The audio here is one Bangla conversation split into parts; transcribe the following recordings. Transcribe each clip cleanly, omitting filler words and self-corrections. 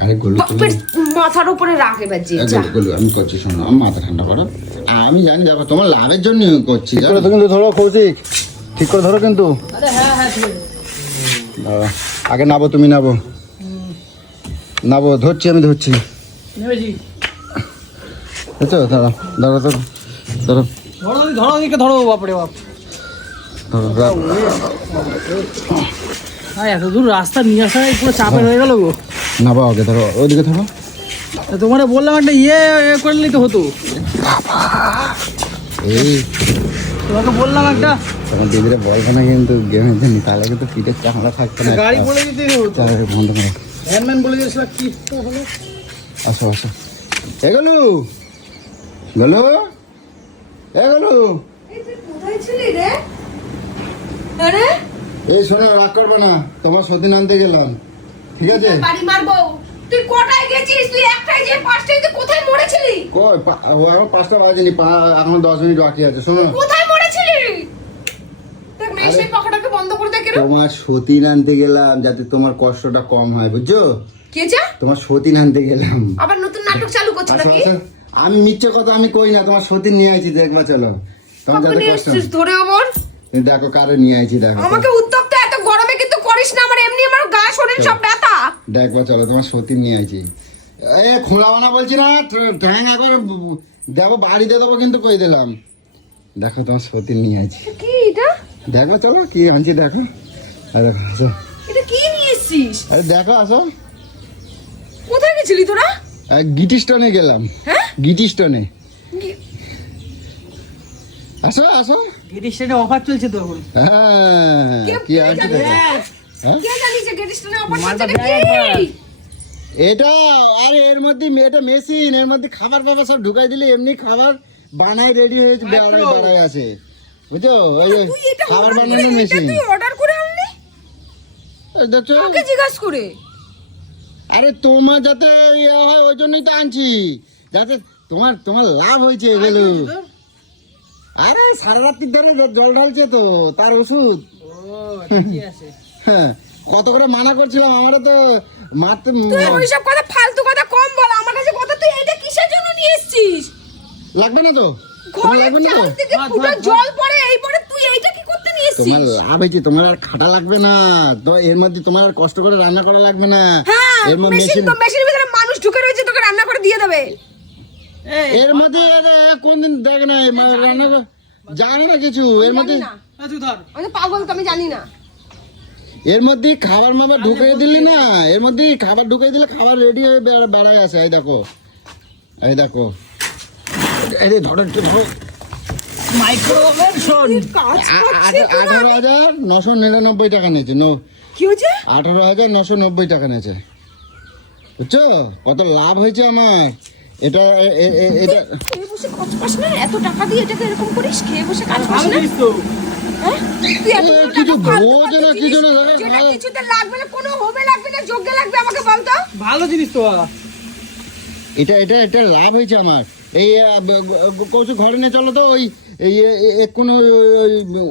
আরে গোলু মাথার উপরে রাখ এবার যে গোলু আমি করছি, শোনো আমি মাথা ঠান্ডা করো। আমি জানি দেখো তোমার লাভের জন্য করছি, জানো তো। কিন্তু ধরো কৌশিক, ঠিক করে ধরো কিন্তু। আগে নাবো, তুমি নাবো, নাবো। ধরছি, আমি ধরছি। বুঝছো? ধরো ধরো ধরো ধরো ধরো দিকে ধরো, বাপরে বাপ। এত দূর রাস্তা নিয়ে আসা পুরো চাপের হয়ে গেল গো। নাবো আগে, ধরো ওইদিকে ধরো। তোমার বললাম একটা করলেই তো হতো। এই তোমাকে বললাম একটা, তোমার দিদিরে বলবো না কিন্তু গেমের জন্য, তাহলে কিন্তু পিঠের চামড়া থাকবে না। গাড়ি বলে দিতে হতো, বন্ধ করে হ্যান্ডম্যান বলে দিয়েছিল কি হলো। আসো আসো, এগুলো গেলো, এগুলো কোথায় ছিলি রে? আরে এই শোনো, রাগ করবে না, তোমার সতীন আনতে গেলাম, ঠিক আছে? বাড়ি মারবো। তুই কোথায় গেছিস? তুই একটাই যে পাঁচটায় তুই কোথায় মরেছিলি? কই আমার 5টা বাজেনি, এখন 10 মিনিট বাকি আছে। শোনো, কোথায় মরেছিলি? দেখ না, সেই পাখাটাকে বন্ধ করে দে। কেন? তোমার সতীন আনতে গেলাম যাতে তোমার কষ্টটা কম হয়, বুঝছো? কে যা? তোমার সতীন আনতে গেলাম। আবার নতুন নাটক চালু করছ আচ্ছা, নাকি? আচ্ছা, আমি মিথ্যে কথা আমি কই না, তোমার সতীন নিয়ে আইছি, দেখবা চলো। তোমার যাতে কষ্ট ধরে অমর তুমি দেখো কারে নিয়ে আইছি, দেখো আমাকে উত্তপ্ত এত গরমে কিন্তু করিস না। আমার এমনি আমার গা শরীর সব ব্যথা। দেখবা চলো, তোমার সতীন নিয়ে আইছি। এ খোলাবানা বলছি না, ঠ্যাং একবার দেখো বাড়িতে দেবো কিন্তু কই দিলাম। দেখো তোমার সতীন নিয়ে আইছি, কি এটা? দেখো চলো কি আনছি, দেখো। আর দেখো আসো, এটা কি নিয়ে এসেছিস? আরে দেখো আসো। কোথায় গেছিলি তোরা? গিটিস্টনে গেলাম। হ্যাঁ? গিটিস্টনে আসো আসো। গেট স্ট্যান্ডে অফার চলছে তো এখন। হ্যাঁ, কি আনছি দেখো। হ্যাঁ? কে জানিস যে গেট স্টেশনে অফার মালটা চলছে? ব্যাগ কি? এটা আরে এর মধ্যে এটা মেশিন, এর মধ্যে খাবার বাবা সব ঢুকাই দিলে এমনি খাবার বানাই রেডি হয়ে বাড়াই আছে, বুঝছো? ওই যে তুই এটা খাবার order বানানোর করে- এটা মেশিন তুই অর্ডার করে আনলি? দেখছো? কাকে জিজ্ঞাসা করে? আরে তোমার যাতে ইয়ে হয় ওই জন্যই তো আনছি, যাতে তোমার তোমার লাভ হয়েছে এগুলো। আরে সারা রাত্রি ধরে জল ঢালছে তো, তার ওষুধ। ঠিকই আছে। হ্যাঁ, কত করে মানা করছিলাম, আমারও তো মারতে তুই ওইসব কথা ফালতু কথা কম বল। আমার কাছে কথা, তুই এটা কিসের জন্য নিয়ে এসেছিস? লাগবে না তো? তোমার ঘরে লাগবে না চাল তো? থেকে ফুটা জল পড়ে, এই পরে তুই এইটা কি করতে নিয়ে তোমার এসেছিস? লাভ হয়েছে, তোমার আর খাটা লাগবে না তো, এর মধ্যে তোমার আর কষ্ট করে রান্না করা লাগবে না। হ্যাঁ, এর মধ্যে মেশিন তো, মেশিনের ভিতরে মানুষ ঢুকে রয়েছে, তোকে রান্না করে দিয়ে দেবে। এর মধ্যে কোনদিন দেখ না রান্না জানে না কিছু, এর মধ্যে জানি না। তুই ধর। আমি তো পাগল, তো আমি জানি না। এর মধ্যে খাবার মাবার ঢুকিয়ে দিলি না, এর মধ্যে খাবার ঢুকিয়ে দিলে খাবার রেডি হয়ে বেড়ায় আসে। এই দেখো, এই দেখো, এই যে ধরো একটু ধরো। মাইক্রোওয়েভ শোন। কাজ করছে তো। 18,999 টাকা নিয়েছে। কি হয়েছে? 18,990 টাকা নিয়েছে, বুঝছো? কত লাভ হয়েছে আমার। এটা এটা খেয়ে বসে কাজ পাস না? এত টাকা দিয়ে এটাকে এরকম করিস? খেয়ে বসে কাজ পাস ভালো না? জিনিস তো। হ্যাঁ? তুই এত এ, টাকা কিছু ফালতু বোঝে না, ফালতু কিছু জিনিস, না, দাদা, যেটা ভালো। কিছুতে লাগবে না, কোনো হবে লাগবে না, যোগ্য লাগবে, আমাকে বল তো। ভালো জিনিস তো বাবা। এটা এটা এটা লাভ হয়েছে আমার। এই কৌশু ঘরে নিয়ে চলো তো, ওই এক্ষুনি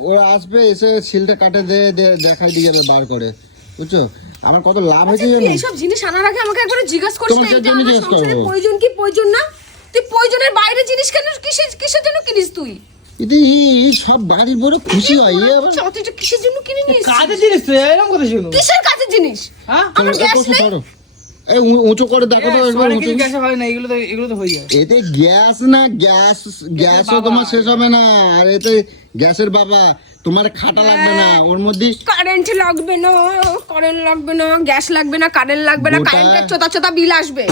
ওরা আসবে, এসে সিলটা কাটে দেখাই দিয়ে যাবে বার করে, বুঝছো? আমার কত লাভ হয়েছে তুই জানো? এইসব জিনিস আনার আগে আমাকে একবার জিজ্ঞাসা করিস না? তোমাকে এটা জন্য আমার জিজ্ঞেস সংসারে করবো। প্রয়োজন কি প্রয়োজন না? তুই প্রয়োজনের বাইরে জিনিস কেন, কিসের জন্য কিনিস তুই? এতে এই সব বাড়ির বড় খুশি হয়, এ আবার তুই এটা কিসের জন্য কিনে নিস? কাজের জিনিস তো, এরকম কথা ছিল। কিসের কাজের জিনিস? হ্যাঁ? আমার চলো, গ্যাস কৌশু নেই। ধরো। এই উঁচু করে দেখো তো একবার, অনেক উঁচু। কিছু গ্যাসে হয় না, এগুলো তো হয়ে যায়। এতে গ্যাস না, গ্যাসও বাবা। তোমার শেষ হবে না। আর এতে গ্যাসের বাবা, তোমার খাটা লাগবে না ওর মধ্যে। কারেন্ট লাগবে না, কারেন্ট লাগবে না, গ্যাস লাগবে না, কারেন্ট লাগবে না, গোটা- কারেন্টের চোতা বিল আসবে।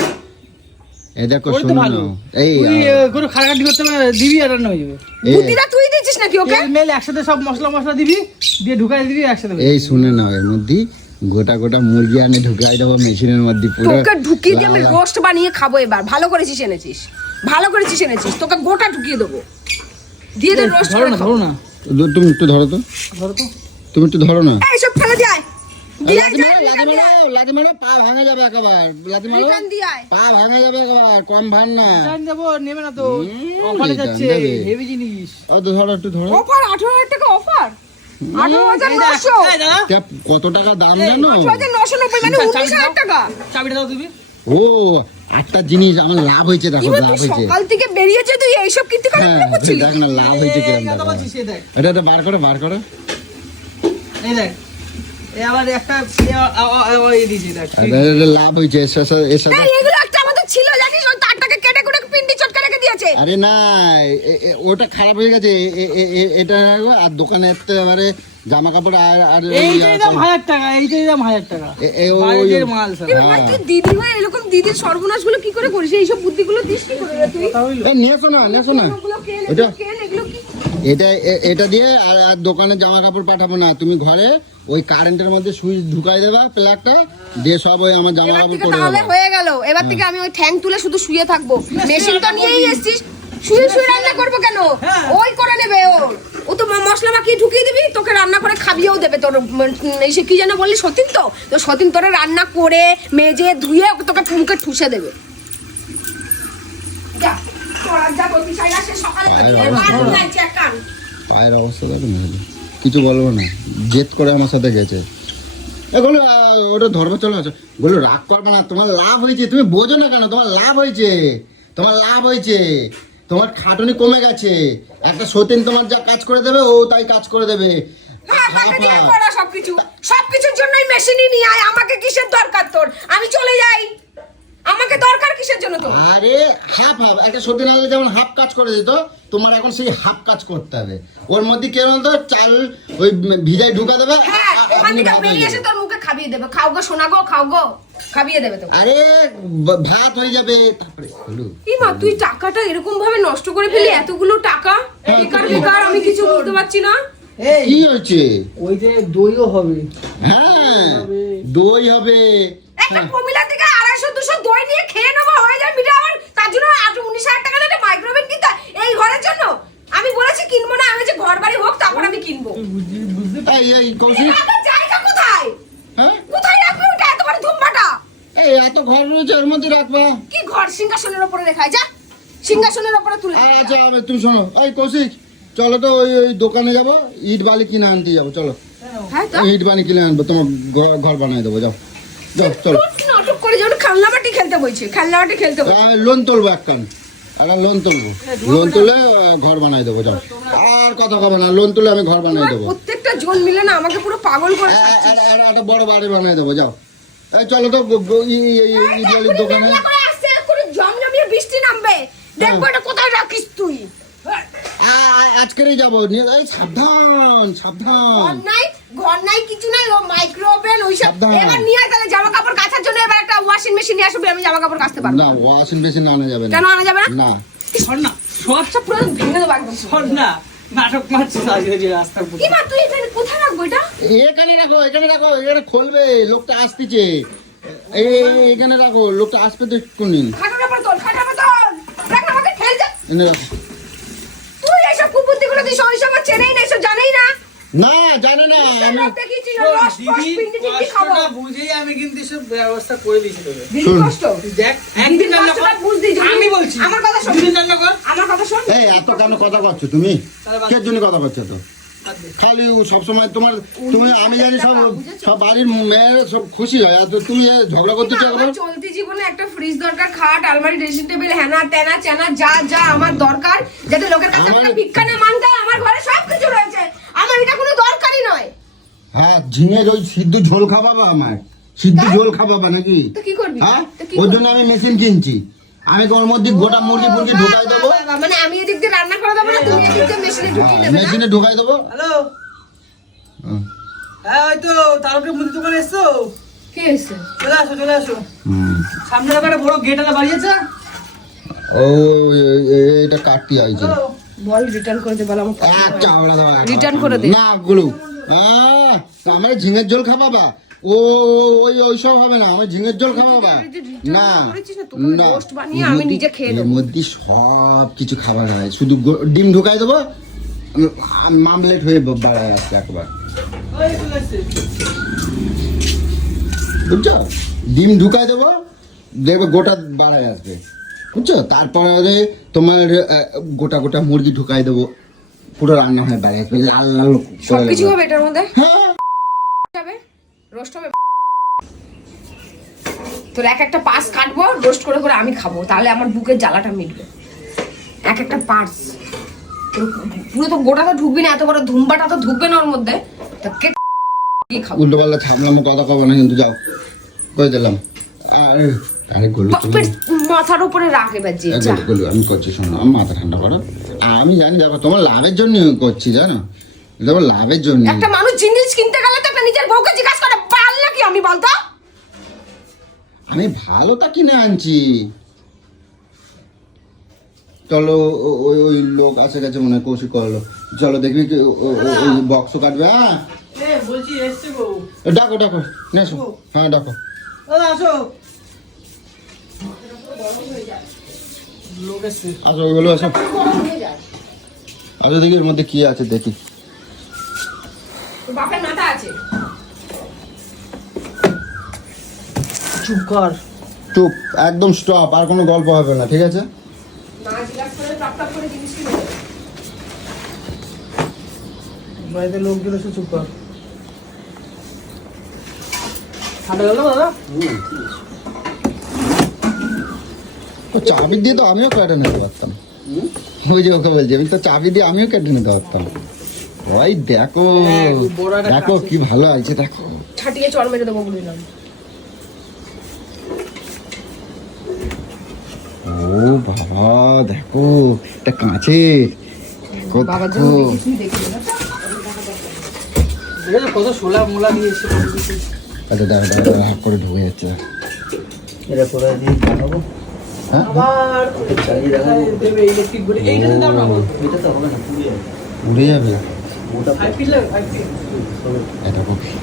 এই দেখো, ওই তো শোনো ভালো। না, এই তুই কোনো খাটাখাটি করতে পারে না, দিবি আর রান্না হয়ে যাবে। বুদ্ধিটা তুই দিচ্ছিস নাকি ওকে? তেল মেল একসাথে সব মশলা দিবি, দিয়ে ঢুকাই দিবি একসাথে হয়ে এই শুনে নাও, এর মধ্যে গোটা গোটা মুরগি আনে ঢুকাই দেবো মেশিনের মধ্যে পুরো। তোকে ঢুকিয়ে দিয়ে আমি লাল লাল। রোস্ট বানিয়ে খাবো এবার। ভালো করেছিস এনেছিস, ভালো করেছিস এনেছিস, তোকে গোটা ঢুকিয়ে দেবো, দিয়ে দে রোস্ট ধরো করে না, খাবো। ধরো না, তুমি একটু ধরো তো, ধরো তো। তুমি একটু ধরো না। এই সব ফেলে দিয়ে আয়, দিয়ে আয়, লাথি যা, মারো, return দিয়ে আয়। লাথি মারো, পা ভাঙা যাবে একবার। লাথি মারো, Return দিয়ে আয়। পা ভাঙা যাবে একবার, কম ভাঙ না। রিটার্ন দেবো, নেবে না তো। অফারে return যাচ্ছে, দেবে। হেভি জিনিস। ও তো ধরো, একটু ধরো। অফার 18,000 টাকা অফার। 18,900 এই দাদা তা কত টাকা দাম জানো? 18,990 মানে 19,000 টাকা। চাবিটা দাও তুমি। ও একটা জিনিস আমার লাভ হয়েছে, দেখো এবার লাভ তুই হয়েছে। সকাল থেকে বেরিয়েছে তুই এইসব কীর্তিকলাপ হ্যাঁ করছিলি? দেখ না লাভ হয়েছে কিরম এই দেখো। কথা বলছিস, এই দেখ এটা বার করো বার করো। এই দেখ এই আবার একটা এই দিয়েছি দেখ। এটা লাভ হয়েছে এর সাথে এই এগুলো একটা আমাদের ছিল জানিস, ওই তারটাকে কেটে কুটে পিন্ডি চটকা রেখে দিয়েছে। আরে না ওটা খারাপ হয়ে গেছে এটা রাখবো, আর দোকানে এবারে জামা কাপড় আর এইটাই দাম 1000 টাকা, এইটাই দাম 1000 টাকা। বাইরের মাল সব। এবার ভাই তুই দিদি হয়ে এরকম দিদির সর্বনাশগুলো কি করে করিস? এইসব বুদ্ধিগুলো দিস কি করে রে তুই? কথা হইলো? নিয়ে আসো না এগুলো কেন, ওটা এগুলো কেন, এগুলো কি? এটা দিয়ে আর দোকানে জামা কাপড় পাঠাবো না, তুমি ঘরে ওই কারেন্টের মধ্যে সুইচ ঢুকাই দেবা প্লাগটা দিয়ে, সব ওই আমার জামা এবার কাপড় থেকে পরে তাহলে দেবা। হয়ে গেল। এবার থেকে আমি ওই ঠ্যাং তুলে শুধু শুয়ে থাকবো। মেশিন তো নিয়েই এসেছিস, শুয়ে শুয়ে রান্না করবো কেন? ওই করে নেবে ও তো মশলা মাখিয়ে ঢুকিয়ে দিবি, তোকে রান্না করে খাবিয়েও দেবে। তোর সে কি যেন বললি, সতীন তো সতীন তোরা রান্না করে মেজে ধুয়ে তোকে মুখে ঠুসে দেবে। যা তোরা যা বলবি সাইরা, সে সকালে যাচ্ছে এক কান। পায়ের অবস্থা দেখো না, কিছু বলবো না, জেদ করে আমার সাথে গেছে। এগুলো ওটা ধর্মে চলে আসো, বলো রাগ করবে না, তোমার লাভ হয়েছে, তুমি বোঝো না কেন? তোমার লাভ হয়েছে, তোমার লাভ হয়েছে, তোমার খাটুনি কমে গেছে। একটা সতীন তোমার যা কাজ করে দেবে ও তাই কাজ করে দেবে। হ্যাঁ, আমাকে দিয়ে করা সবকিছুর জন্যই মেশিনই নিয়ে আয়। আমাকে কিসের দরকার তোর? আমি চলে যাই, আমাকে দরকার কিসের জন্য তোর? আরে হাফ হাফ, একটা সতীন আনলে যেমন হাফ কাজ করে দিত, তোমার এখন সেই হাফ কাজ করতে হবে। ওর মধ্যে কি বলতো, চাল ওই ভিজাই ঢুকা দেবে, হ্যাঁ, এখান আপনি থেকে ভাত হয়ে বেরিয়ে এসে যাবে। তোর মুখে খাবিয়ে দেবে। খাও গো সোনা গো, খাও গো, খাবিয়ে দেবে তো। আরে ভাত হয়ে যাবে তারপরে হলো। কি মা, তুই টাকাটা এরকম ভাবে নষ্ট করে ফেলি? এতগুলো টাকা বেকার বেকার, আমি কিছু বুঝতে পারছি না। এই কি হয়েছে? ওই যে দইও হবে। হ্যাঁ দই হবে। একটা কমিলার থেকে 250-200 দই নিয়ে খেয়ে নেবো, হয়ে যায় মিটে। আমার তার জন্য 19,000 টাকা দিয়ে মাইক্রোওভেন কিনতে হয় এই ঘরের জন্য? আমি বলেছি কিনবো না, আমি যে ঘর বাড়ি হোক তারপর আমি কিনবো। বুঝতে এই কৌশিক, টাকার জায়গা কোথায়? হ্যাঁ কোথায় রাখবি ওটা এত বড় ধুমবাটা? এই এত ঘর রয়েছে এর মধ্যে রাখবা। কি ঘর সিংহাসনের উপরে রেখায়? যা সিংহাসনের উপরে তুলে। আচ্ছা তুমি শোনো, এই কৌশিক চলো তো ওই দোকানে যাবো, ইট বালি কিনে আনতে যাবো, চলো হ্যাঁ তো ইট বালি কিনে আনবো, তোমার ঘর বানাই দেবো, যাও যাও চলো। নাটক করে যেমন খেলনাবাটি খেলতে বলছে, খেলনাবাটি খেলতে বলছে। লোন তুলবো একটা লোন তুলবো, লোন তুলে ঘর বানাই দেবো, যাও। আর কথা কবে না, লোন তুলে আমি ঘর বানাই তোমার দেবো, প্রত্যেকটা জন মিলে না আমাকে পুরো পাগল করে ছাড়ছে। একটা বড় বাড়ি বানাই দেবো, যাও। এই চলো তো ইট বালির দোকানে। মেঘলা করে আসছে, এক্ষুনি জমজমিয়ে বৃষ্টি নামবে। দেখবো এটা কোথায় রাখিস তুই। আজকেরই যাবো, এই সাবধান সাবধান। ঘর নাই কিছু নাই, ও মাইক্রোওভেন ওইসব। সাবধান। এবার নিয়ে আয় তাহলে জামা কাপড় কাচার জন্য। এবার একটা ওয়াশিং মেশিন নিয়ে আসবি, আমি জামা কাপড় কাচতে পারবো। না ওয়াশিং মেশিন আনা যাবে না। কেন আনা যাবে না? না শোন না, শোন সব পুরো ভেঙে দেবো একদম। শোন না, নাটক মারছিস আজকে রাস্তার উপর। কি মা, তুই এখানে কোথায় রাখবো এটা? এখানে রাখো, এখানে রাখো, এখানে খুলবে, লোকটা আসতেছে। এখানে রাখো, লোকটা আসবে তো এক্ষুনি। খাটার উপর তোল, খাটার উপর তোল। দেখ না, আমাকে ঠেল যা। এনে রাখো। তুই এইসব কুবুদ্ধিগুলো দিস, ওইসব আর চেনেই না, এসব জানেই না। না জানে না আমি। লোক দেখিয়েছিস, শোন, রস ফস দিদির পিন্ডি টিন্ডি খাবো। কষ্টটা বুঝেই আমি কিন্তু সব ব্যবস্থা করে দিয়েছি তোকে। দিদির কষ্ট? তুই দেখ, একদিন দিদির রান্না কষ্টটা কর। বুঝ দিই। আমি বলছি, আমার কথা শোন। দুদিন রান্না কর। আমার কথা শোন। এই এত কেন কথা করছো তুমি? তাহলে বাদ কে জন্য কথা করছো তো? বাদ দে। খালি সবসময় তুমি আমি জানি সব বাড়ির মেয়েরা সব খুশি হয়, আর তুমি ঝগড়া করতে চাও। আমার চলতি জীবনে একটা ফ্রিজ দরকার, খাট, আলমারি, ড্রেসিং টেবিল, হেনা তেনা চেনা যা যা আমার দরকার, যাতে লোকের কাছে আমার- একটা ভিক্ষা না মানতে হয়। আমার ঘরে সবকিছু রয়েছে, আমার এটা কোনো দরকারই নয়। হ্যাঁ ঝিঙের ওই সিদ্ধ ঝোল খাওয়াবা, আমার সিদ্ধ তাই? ঝোল খাওয়াবা নাকি? তো কি করবি? হ্যাঁ তো কি ওর করবি? জন্য আমি মেশিন কিনছি, আমি তো ওর মধ্যে গোটা মুরগি ফুরগি বাহ, ঢুকাই দেবো। বাহ, বাহ, মানে আমি এদিক দিয়ে রান্না করে দেবো না, তুমি এদিক দিয়ে মেশিনে ঢুকিয়ে দেবে না? মেশিনে ঢুকাই দেবো। হ্যালো, হুম। হ্যাঁ ওই তো তারপরে মুদি দোকানে এসছো, কে এসে? চলে আসো চলে আসো। হুম। সামনে একটা বড় গেট আলা বাড়িয়েছে। ও এটা কাটতে হয়েছে। হ্যালো, বল রিটার্ন করে দে, বল আমার আচ্ছা ওরা দাও, Return করে দে। না গুলো আমার ঝিঙের ঝোল খাওয়াবা? ওইসব হবে না, আমার ঝিঙের ঝোল খাওয়াবা না। করেছিস না, তোকে আমি roast বানিয়ে আমি নিজে খেয়ে এর নেবো। মধ্যে সব কিছু খাবার হয়, শুধু ডিম ঢুকাই দেবো, মামলেট হয়ে বাড়ায় আসছে একবার, ওই চলে এসছে। বুঝছো? ডিম ঢুকাই দেবো, দেখবে গোটা বাড়ায় আসবে, বুঝছো? তারপরে তোমার গোটা গোটা মুরগি ঢুকাই দেবো, পুরো রান্না হয় বাইরে লাল লাল করে সবকিছু দেবে। হবে এটার মধ্যে হ্যাঁ হবে রোস্ট হবে তোর এক একটা পার্স কাটবো রোস্ট করে করে আমি খাবো তাহলে আমার বুকের জ্বালাটা মিটবে এক একটা পার্স পুরো তো গোটা তো ঢুকবি না এত বড় ধুমবাটা তো ঢুকবে না ওর মধ্যে তা কে কি খাবো উল্টো পাল্লা ছাপলাম কথা কব না কিন্তু যাও কই দিলাম আরে গলু তুমি বাপের মাথার উপরে রাখ এবার যে যা। গলু আমি করছি শোনো আমি মাথা ঠান্ডা করো আমি জানি দেখো তোমার লাভের জন্য করছি জানো দেখো লাভের জন্য একটা মানুষ জিনিস কিনতে গেলে তো একটা নিজের বউকে জিজ্ঞাসা করে পারলে কি আমি বলতো আমি ভালোটা কিনে আনছি চলো ওই ওই লোক আসে গেছে মনে হয় কৌশিক করলো চলো দেখবি কি ওই বক্স কাটবে হ্যাঁ বলছি এসছে বউ ডাকো ডাকো নেসো হ্যাঁ ডাকো দাদা আসো লোক এসছে আসো ওইগুলো আসো আসো দেখি এর মধ্যে কি আছে দেখি তোর বাপের মাথা আছে চুপ কর চুপ একদম স্টপ আর কোনো গল্প হবে না ঠিক আছে না জিজ্ঞাসা করে টপ টপ করে জিনিস কিনে দেবে। বাড়িতে লোকজন এসে চুপ কর হাঁটা গেল দাদা তো চাবি দিয়ে তো আমিও কেটে নিতে পারতাম ওই যে ওকে বলছি আমি তো চাবি দিয়ে আমিও কেটে নিতে পারতাম ওই দেখো হ্যাঁ, বড় একটা দেখো কাজ কি ভালো আছে দেখো ছাটিয়ে চড় মেরে দেবো বলিলাম ও বাবা দেখো এটা কাঁচের দেখো বাবার দেখো জন্য কিছুই দেখিনি না দেখেছো কত সোলা মোলা দিয়ে এসে আচ্ছা দেখো দেখো হাফ করে ঢুকে যাচ্ছে এটা করে দিয়ে বানাবো হ্যাঁ আবার দেবে ইলেকট্রিক বডি এইখানে দাও না এটা তো হবে না পুড়ে যাবে উড়ে যাবে ওটা আই ফিল এটা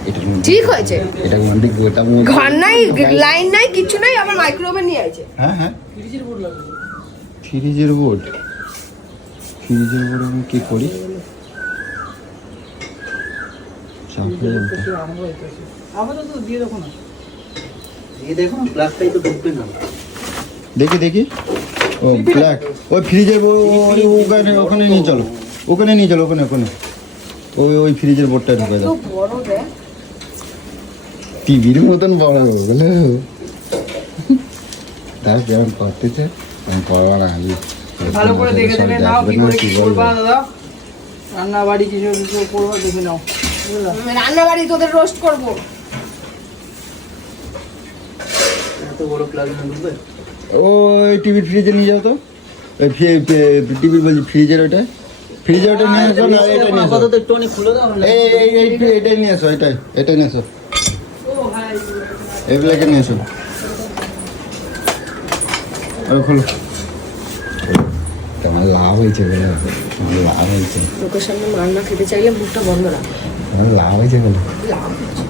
এটা ঠিক হয়েছে এটা মন্দির গোটা ঘর নাই লাইন নাই কিছু নাই আবার মাইক্রোওভেন নিয়ে আইছে হ্যাঁ হ্যাঁ ফ্রিজের বোর্ড লাগবে ফ্রিজের বোর্ড আমি কি করি চাপে আমাদের তো দিয়ে দেখো না এই দেখো না প্লাগটাই তো ঢুকবে না দেখি দেখি ও ব্ল্যাক ওই ফ্রিজের ওখানে ওখানে নিয়ে চলো ওখানে নিয়ে চলো ওখানে ওখানে ওই ওই ফ্রিজের বোর্ডটা ঢুকে তো দাও বড় রে টিভির মতন বড় বুঝলে দাস যেমন করতেছে আমি করবো না আমি ভালো করে দেখে দেখে নাও কি করে কি বলবো। করবা দাদা রান্না বাড়ি কিছু কিছু করবো দেখে নাও বুঝলা রান্না বাড়ি তোদের রোস্ট করবো এত বড় প্লাগ না ঢুকবে ওই টিভির ফ্রিজে নিয়ে যাও তো ওই টিভির বলছি ফ্রিজের ওইটা ফ্রিজে ওটা নিয়ে আসো না এটা নিয়ে আসো আপাতত একটু অনেক খুলে দাও না এটাই নিয়ে আসো এটাই নিয়ে আসো ও ভাই এগুলোকে নিয়ে আসো আরে খোলো তোমার লাভ হয়েছে বলে তোমার লাভ হয়েছে লোকের সামনে রান্না খেতে চাইলে মুখটা বন্ধ রাখ তোমার লাভ হয়েছে বলে লাভ হচ্ছে।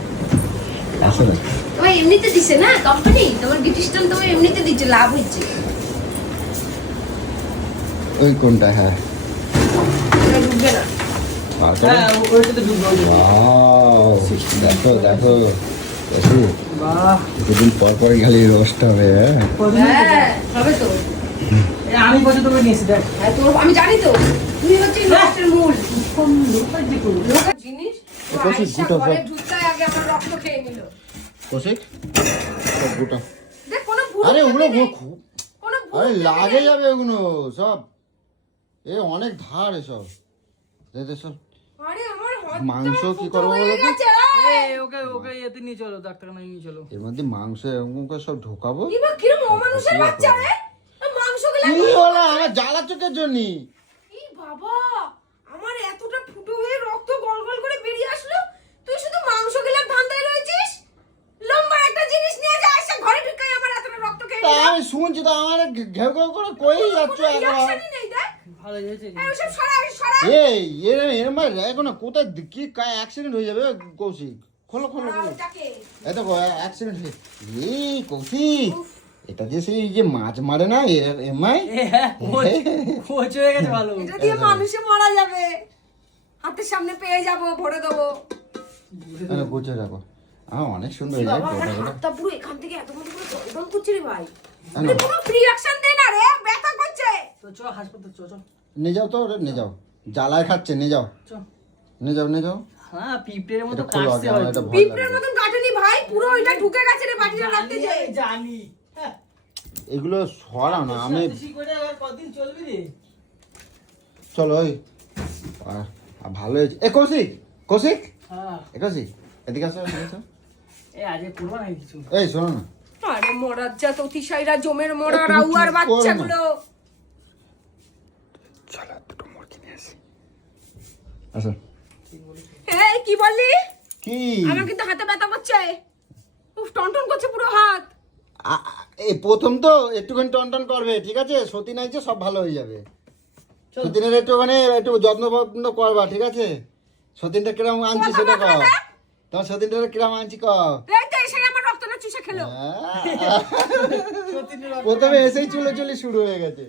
আসো না তোমার এমনিতে দিছে না কোম্পানি তোমার গিফট তোমার এমনিতে দিচ্ছে লাভ হচ্ছে ওই কোনটা হ্যাঁ এটা ঢুকবে না বার করো। হ্যাঁ ওইটাতে ঢুকবো Wow, দেখো দেখো দেখো বাহ কিছুদিন পর পর গেলে রোস্ট হবে হ্যাঁ হ্যাঁ হবে তো আমি বসে তোকে নিয়েছি দেখ হ্যাঁ তোর আমি জানি তো তুই হচ্ছে রক্তের মূল লোকের জিনিস তো কৌশিক, আয়েশা গুটা ঘরে সব। ঢুকতাই আগে আমার রক্ত খেয়ে নিল কৌশিক সব গোটা দেখ কোনো ভুল আরে ওগুলো নেই, খুব কোনো ভুল আরে নেই। লাগে যাবে ওগুলো সব এ অনেক ধার এসব দে সব আরে আমার হাতটা মাংস কি ফুটো করবো হয়ে বলো তো? গেছে, এই। ওকে ওকে এতে নিয়ে চলো ডাক্তারখানা নিয়ে চলো এর মধ্যে মাংস এরকম করে সব ঢোকাবো কি বা কিরম অমানুষের বাচ্চা রে মাংস গুলা কি হলো আমার জ্বালা চোখের জন্য এই বাবা আমার এতটা ফুটো হয়ে রক্ত গল গল করে বেরিয়ে আসলো তুই শুধু মাংস গিলার ধান্দায় রয়েছিস লম্বা একটা জিনিস নিয়ে যা এসে ঘরে ঢুকাই আমার এতটা রক্ত খেয়ে তা নিল আমি শুনছি তো আমার ঘেউ ঘেউ করে কই যাচ্ছ কোনো একবার রিঅ্যাকশনই নেই দেখ ভালো হয়েছে এই ওসব সরা সরা এই এরম এখন কোথায় কি অ্যাক্সিডেন্ট হয়ে যাবে কৌশিক খোলো খোলো খোলো ওটাকে এই দেখো অ্যাক্সিডেন্ট হয়ে এই কৌশিক এটা যে সেই যে মাছ মারে না এমআই কোচ হয়ে গেছে ভালো এটা দিয়ে মানুষে মারা যাবে হাতের সামনে পেয়ে যাবো ভরে দেবো গোছে রাখো অনেক সুন্দর হয়ে বাবা যায় আমার ফটোগুলো। হাতটা পুরো এখান থেকে এত মতো করে জলদম করছে রে ভাই না। তুই কোনো রিঅ্যাকশন দে না রে ব্যথা করছে তো চ হাসপাতাল চ চ নিয়ে যাও তো ওরে নিয়ে যাও জ্বালায় খাচ্ছে, নিয়ে যাও চল। নিয়ে যাও নিয়ে যাও। হ্যাঁ পিঁপড়ের মতো এটা খোলো কাটছে আগে, আমার হয়তো। এটা ভয় পিঁপড়ের লাগে। মতন কাটেনি ভাই, পুরো ওইটা ঢুকে গেছে রে বাটিটা রাখতে যে। জানি হ্যাঁ, এগুলো সরাও না, আমি বেশি করে আর কতদিন চলবি রে? চলো ওই ভালো হয়েছে। এ কৌশিক কৌশিক হ্যাঁ এ কৌশিক এদিকে আসো এদিকে আসো। এই আজকে করবো না কিছু। এই শোনো না, আরে মরার যা অতিশয়রা জমের মরা রাউয়ার বাচ্চাগুলো। চলো দুটো মুরগি নিয়ে আসি। আসো। এই কি বললি? কি আমার কিন্তু হাতে ব্যথা করছে। উফ টনটন করছে পুরো হাত। এই প্রথম তো একটুখানি টন করবে, ঠিক আছে? সতীন আইছে, সব ভালো হয়ে যাবে। সতীনের একটুখানি একটু যত্ন করবা, ঠিক আছে? সতীনটা কিরম আনছি কথা সেটা বলবে কও। না? তোমার সতীনটা কিরম আনছি কও। এই তো এসে আমার রক্তটা চুষে খেলো। প্রথমে এসেই চুলোচুলি শুরু হয়ে গেছে।